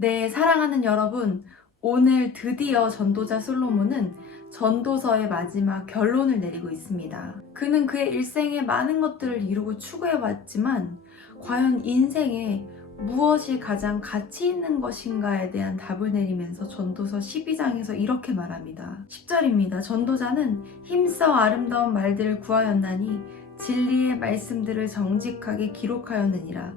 네, 사랑하는 여러분, 오늘 드디어 전도자 솔로몬은 전도서의 마지막 결론을 내리고 있습니다. 그는 그의 일생에 많은 것들을 이루고 추구해왔지만 과연 인생에 무엇이 가장 가치 있는 것인가에 대한 답을 내리면서 전도서 12장에서 이렇게 말합니다. 10절입니다. 전도자는 힘써 아름다운 말들을 구하였나니 진리의 말씀들을 정직하게 기록하였느니라.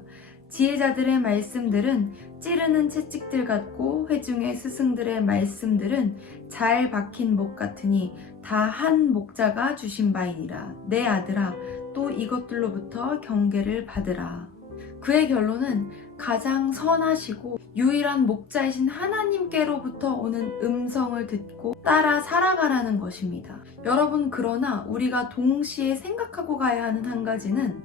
지혜자들의 말씀들은 찌르는 채찍들 같고 회중의 스승들의 말씀들은 잘 박힌 목 같으니 다 한 목자가 주신 바이니라. 내 아들아, 또 이것들로부터 경계를 받으라. 그의 결론은 가장 선하시고 유일한 목자이신 하나님께로부터 오는 음성을 듣고 따라 살아가라는 것입니다. 여러분, 그러나 우리가 동시에 생각하고 가야 하는 한 가지는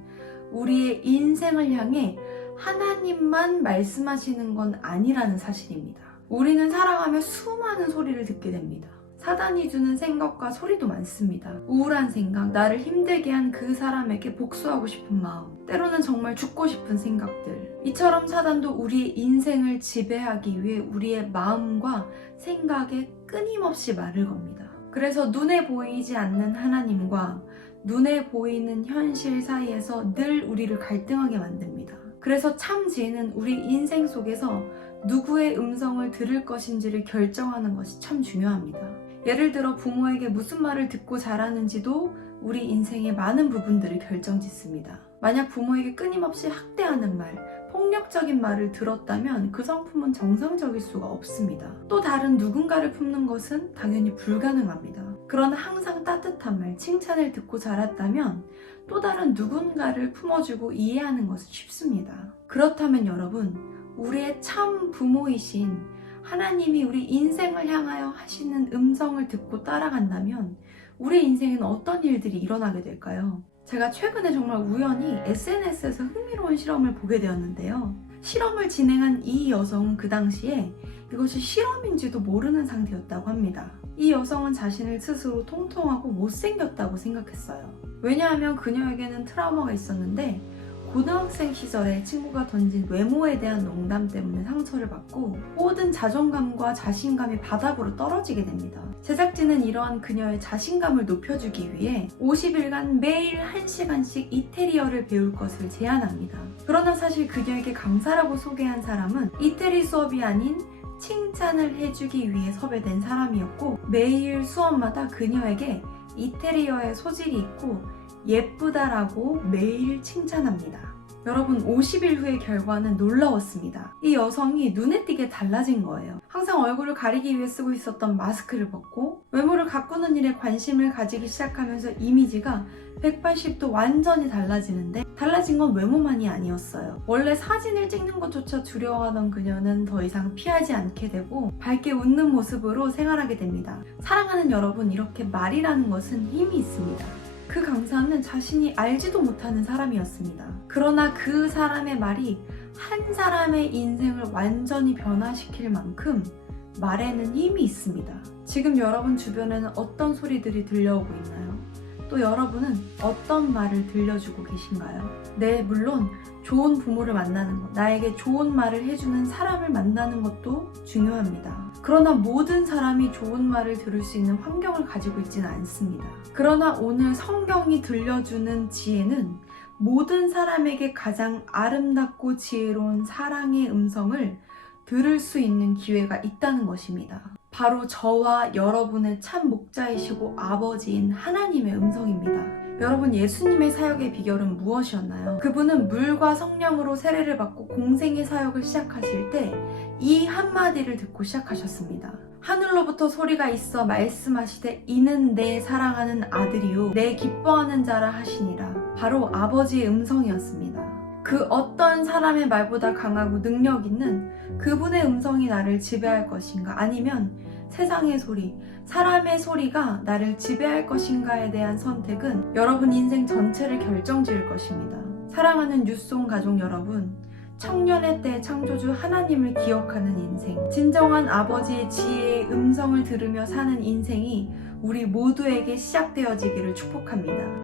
우리의 인생을 향해 하나님만 말씀하시는 건 아니라는 사실입니다. 우리는 살아가며 수많은 소리를 듣게 됩니다. 사단이 주는 생각과 소리도 많습니다. 우울한 생각, 나를 힘들게 한 그 사람에게 복수하고 싶은 마음, 때로는 정말 죽고 싶은 생각들. 이처럼 사단도 우리의 인생을 지배하기 위해 우리의 마음과 생각에 끊임없이 말을 겁니다. 그래서 눈에 보이지 않는 하나님과 눈에 보이는 현실 사이에서 늘 우리를 갈등하게 만듭니다. 그래서 참 지혜는 우리 인생 속에서 누구의 음성을 들을 것인지를 결정하는 것이 참 중요합니다. 예를 들어 부모에게 무슨 말을 듣고 자라는지도 우리 인생의 많은 부분들을 결정짓습니다. 만약 부모에게 끊임없이 학대하는 말, 폭력적인 말을 들었다면 그 성품은 정상적일 수가 없습니다. 또 다른 누군가를 품는 것은 당연히 불가능합니다. 그러나 항상 따뜻한 말, 칭찬을 듣고 자랐다면 또 다른 누군가를 품어주고 이해하는 것은 쉽습니다. 그렇다면 여러분, 우리의 참 부모이신 하나님이 우리 인생을 향하여 하시는 음성을 듣고 따라간다면 우리 인생에는 어떤 일들이 일어나게 될까요? 제가 최근에 정말 우연히 SNS에서 흥미로운 실험을 보게 되었는데요. 실험을 진행한 이 여성은 그 당시에 이것이 실험인지도 모르는 상태였다고 합니다. 이 여성은 자신을 스스로 통통하고 못생겼다고 생각했어요. 왜냐하면 그녀에게는 트라우마가 있었는데 고등학생 시절에 친구가 던진 외모에 대한 농담 때문에 상처를 받고 모든 자존감과 자신감이 바닥으로 떨어지게 됩니다. 제작진은 이러한 그녀의 자신감을 높여주기 위해 50일간 매일 1시간씩 이태리어를 배울 것을 제안합니다. 그러나 사실 그녀에게 강사라고 소개한 사람은 이태리 수업이 아닌 칭찬을 해주기 위해 섭외된 사람이었고 매일 수업마다 그녀에게 이태리어의 소질이 있고 예쁘다라고 매일 칭찬합니다. 여러분, 50일 후의 결과는 놀라웠습니다. 이 여성이 눈에 띄게 달라진 거예요. 항상 얼굴을 가리기 위해 쓰고 있었던 마스크를 벗고 외모를 가꾸는 일에 관심을 가지기 시작하면서 이미지가 180도 완전히 달라지는데 달라진 건 외모만이 아니었어요. 원래 사진을 찍는 것조차 두려워하던 그녀는 더 이상 피하지 않게 되고 밝게 웃는 모습으로 생활하게 됩니다. 사랑하는 여러분, 이렇게 말이라는 것은 힘이 있습니다. 그 강사는 자신이 알지도 못하는 사람이었습니다. 그러나 그 사람의 말이 한 사람의 인생을 완전히 변화시킬 만큼 말에는 힘이 있습니다. 지금 여러분 주변에는 어떤 소리들이 들려오고 있나요? 또 여러분은 어떤 말을 들려주고 계신가요? 네, 물론 좋은 부모를 만나는 것, 나에게 좋은 말을 해주는 사람을 만나는 것도 중요합니다. 그러나 모든 사람이 좋은 말을 들을 수 있는 환경을 가지고 있지는 않습니다. 그러나 오늘 성경이 들려주는 지혜는 모든 사람에게 가장 아름답고 지혜로운 사랑의 음성을 들을 수 있는 기회가 있다는 것입니다. 바로 저와 여러분의 참 목자이시고 아버지인 하나님의 음성입니다. 여러분, 예수님의 사역의 비결은 무엇이었나요? 그분은 물과 성령으로 세례를 받고 공생의 사역을 시작하실 때 이 한마디를 듣고 시작하셨습니다. 하늘로부터 소리가 있어 말씀하시되 이는 내 사랑하는 아들이요 내 기뻐하는 자라 하시니라. 바로 아버지의 음성이었습니다. 그 어떤 사람의 말보다 강하고 능력 있는 그분의 음성이 나를 지배할 것인가, 아니면 세상의 소리, 사람의 소리가 나를 지배할 것인가에 대한 선택은 여러분 인생 전체를 결정지을 것입니다. 사랑하는 뉴송 가족 여러분, 청년의 때 창조주 하나님을 기억하는 인생, 진정한 아버지의 지혜의 음성을 들으며 사는 인생이 우리 모두에게 시작되어지기를 축복합니다.